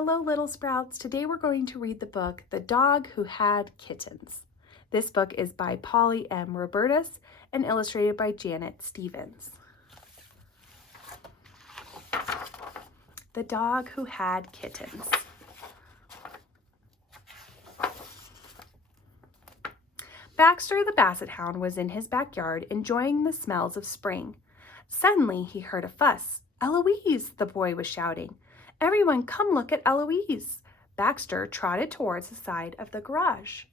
Hello, little sprouts. Today we're going to read the book, The Dog Who Had Kittens. This book is by Polly M. Robertus and illustrated by Janet Stevens. The Dog Who Had Kittens. Baxter the Basset Hound was in his backyard enjoying the smells of spring. Suddenly he heard a fuss. "Eloise!" the boy was shouting. "Everyone come look at Eloise!" Baxter trotted towards the side of the garage.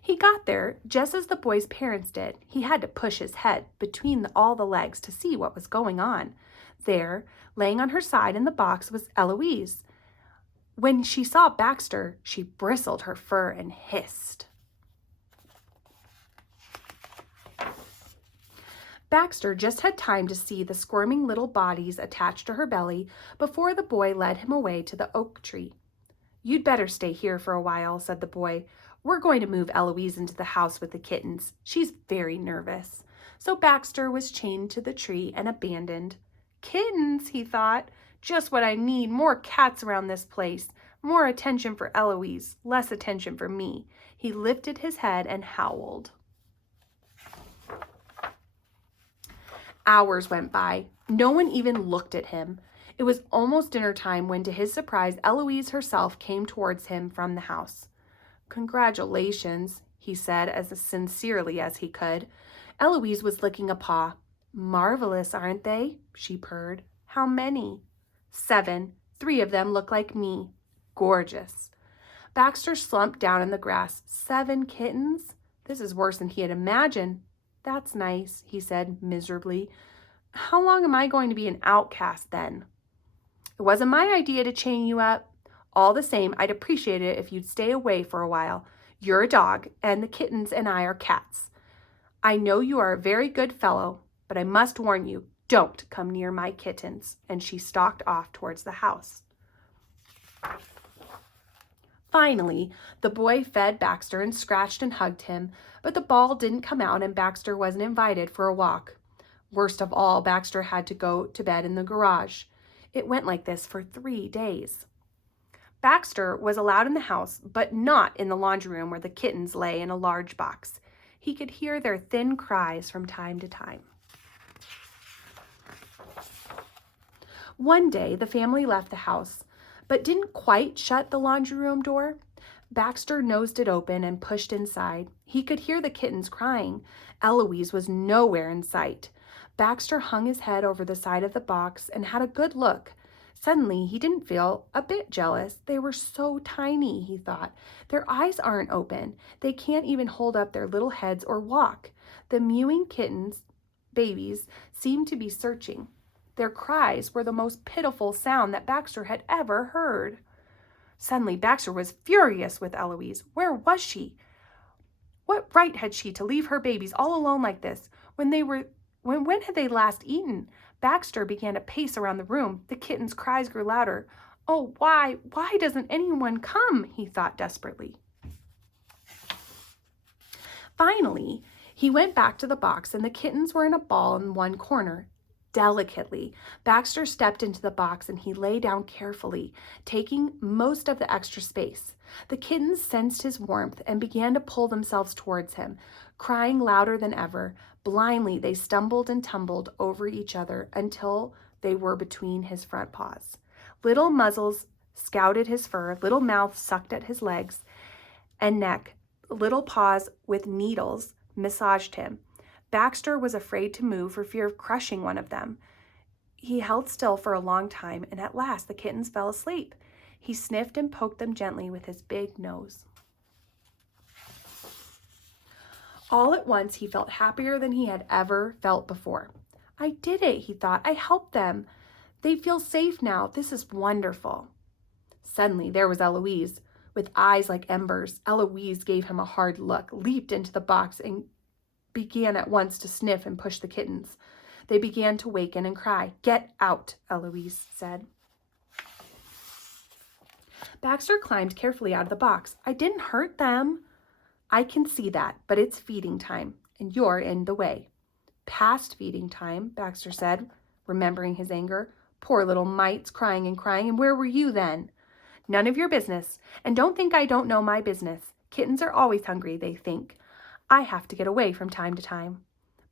He got there just as the boy's parents did. He had to push his head between all the legs to see what was going on. There, laying on her side in the box, was Eloise. When she saw Baxter, she bristled her fur and hissed. Baxter just had time to see the squirming little bodies attached to her belly before the boy led him away to the oak tree. "You'd better stay here for a while," said the boy. "We're going to move Eloise into the house with the kittens. She's very nervous." So Baxter was chained to the tree and abandoned. "Kittens," he thought. "Just what I need. More cats around this place. More attention for Eloise, less attention for me." He lifted his head and howled. Hours went by. No one even looked at him. It was almost dinner time when, to his surprise, Eloise herself came towards him from the house. "Congratulations," he said as sincerely as he could. Eloise was licking a paw. "Marvelous, aren't they?" she purred. "How many?" "7. 3 of them look like me." "Gorgeous." Baxter slumped down in the grass. 7 kittens? This is worse than he had imagined. "That's nice," he said miserably. "How long am I going to be an outcast then?" "It wasn't my idea to chain you up. All the same, I'd appreciate it if you'd stay away for a while. You're a dog, and the kittens and I are cats. I know you are a very good fellow, but I must warn you, don't come near my kittens." And she stalked off towards the house. Finally, the boy fed Baxter and scratched and hugged him, but the ball didn't come out and Baxter wasn't invited for a walk. Worst of all, Baxter had to go to bed in the garage. It went like this for 3 days. Baxter was allowed in the house, but not in the laundry room where the kittens lay in a large box. He could hear their thin cries from time to time. One day, the family left the house, but didn't quite shut the laundry room door. Baxter nosed it open and pushed inside. He could hear the kittens crying. Eloise was nowhere in sight. Baxter hung his head over the side of the box and had a good look. Suddenly, he didn't feel a bit jealous. They were so tiny, he thought. Their eyes aren't open. They can't even hold up their little heads or walk. The mewing kittens, babies, seemed to be searching. Their cries were the most pitiful sound that Baxter had ever heard. Suddenly, Baxter was furious with Eloise. Where was she? What right had she to leave her babies all alone like this? When had they last eaten? Baxter began to pace around the room. The kittens' cries grew louder. "Oh, why doesn't anyone come?" he thought desperately. Finally, he went back to the box and the kittens were in a ball in one corner. Delicately, Baxter stepped into the box and he lay down carefully, taking most of the extra space. The kittens sensed his warmth and began to pull themselves towards him, crying louder than ever. Blindly, they stumbled and tumbled over each other until they were between his front paws. Little muzzles scouted his fur, little mouths sucked at his legs and neck, little paws with needles massaged him. Baxter was afraid to move for fear of crushing one of them. He held still for a long time, and at last the kittens fell asleep. He sniffed and poked them gently with his big nose. All at once, he felt happier than he had ever felt before. "I did it," he thought. "I helped them. They feel safe now. This is wonderful." Suddenly, there was Eloise, with eyes like embers. Eloise gave him a hard look, leaped into the box, and began at once to sniff and push the kittens. They began to waken and cry. "Get out," Eloise said. Baxter climbed carefully out of the box. "I didn't hurt them." "I can see that, but it's feeding time, and you're in the way." "Past feeding time," Baxter said, remembering his anger. Poor little mites, crying and crying. And where were you then? None of your business. And don't think I don't know my business. Kittens are always hungry, they think. I have to get away from time to time.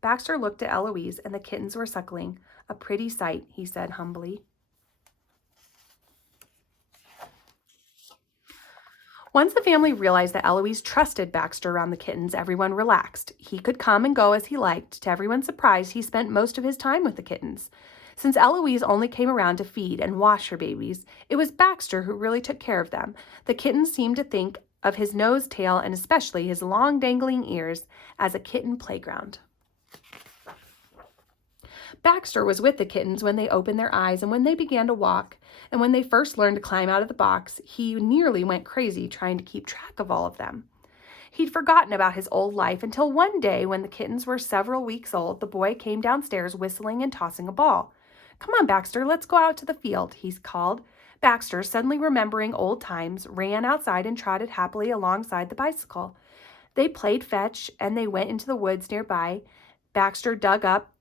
Baxter looked at Eloise, and the kittens were suckling. A pretty sight, he said humbly. Once the family realized that Eloise trusted Baxter around the kittens, everyone relaxed. He could come and go as he liked. To everyone's surprise, he spent most of his time with the kittens. Since Eloise only came around to feed and wash her babies, it was Baxter who really took care of them. The kittens seemed to think of his nose, tail, and especially his long dangling ears as a kitten playground. Baxter was with the kittens when they opened their eyes and when they began to walk, and when they first learned to climb out of the box, he nearly went crazy trying to keep track of all of them. He'd forgotten about his old life until one day when the kittens were several weeks old, the boy came downstairs whistling and tossing a ball. "Come on, Baxter, let's go out to the field," he called. Baxter, suddenly remembering old times, ran outside and trotted happily alongside the bicycle. They played fetch, and they went into the woods nearby. Baxter dug up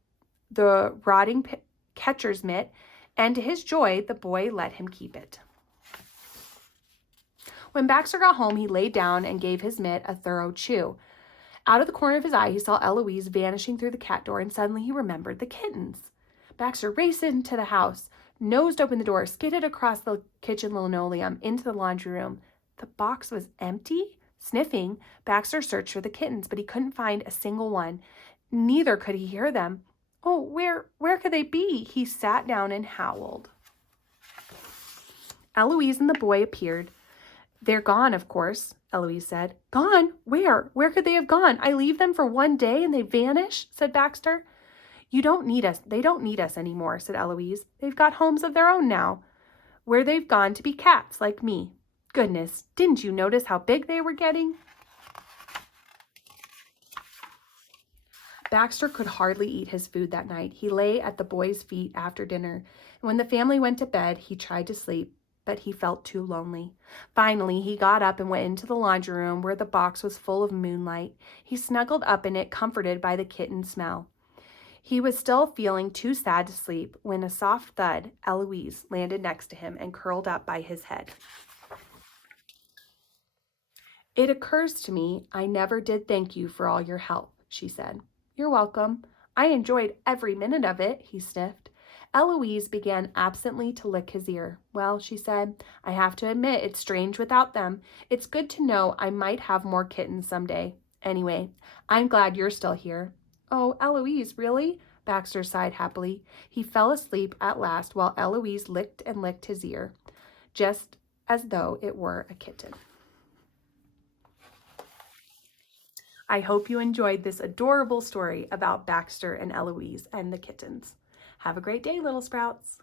the rotting catcher's mitt, and to his joy, the boy let him keep it. When Baxter got home, he lay down and gave his mitt a thorough chew. Out of the corner of his eye, he saw Eloise vanishing through the cat door, and suddenly he remembered the kittens. Baxter raced into the house, nosed open the door, skidded across the kitchen linoleum into the laundry room. The box was empty. Sniffing, Baxter searched for the kittens, but he couldn't find a single one. Neither could he hear them. Oh, where could they be? He sat down and howled. Eloise and the boy appeared. "They're gone, of course," Eloise said. "Gone? Where? Where could they have gone? I leave them for one day and they vanish," said Baxter. "You don't need us. They don't need us anymore," said Eloise. "They've got homes of their own now, where they've gone to be cats like me. Goodness, didn't you notice how big they were getting?" Baxter could hardly eat his food that night. He lay at the boy's feet after dinner, and when the family went to bed, he tried to sleep, but he felt too lonely. Finally, he got up and went into the laundry room where the box was full of moonlight. He snuggled up in it, comforted by the kitten smell. He was still feeling too sad to sleep when a soft thud, Eloise, landed next to him and curled up by his head. "It occurs to me I never did thank you for all your help," she said. "You're welcome. I enjoyed every minute of it," he sniffed. Eloise began absently to lick his ear. "Well," she said, "I have to admit it's strange without them. It's good to know I might have more kittens someday. Anyway, I'm glad you're still here." "Oh, Eloise, really?" Baxter sighed happily. He fell asleep at last while Eloise licked and licked his ear, just as though it were a kitten. I hope you enjoyed this adorable story about Baxter and Eloise and the kittens. Have a great day, little sprouts.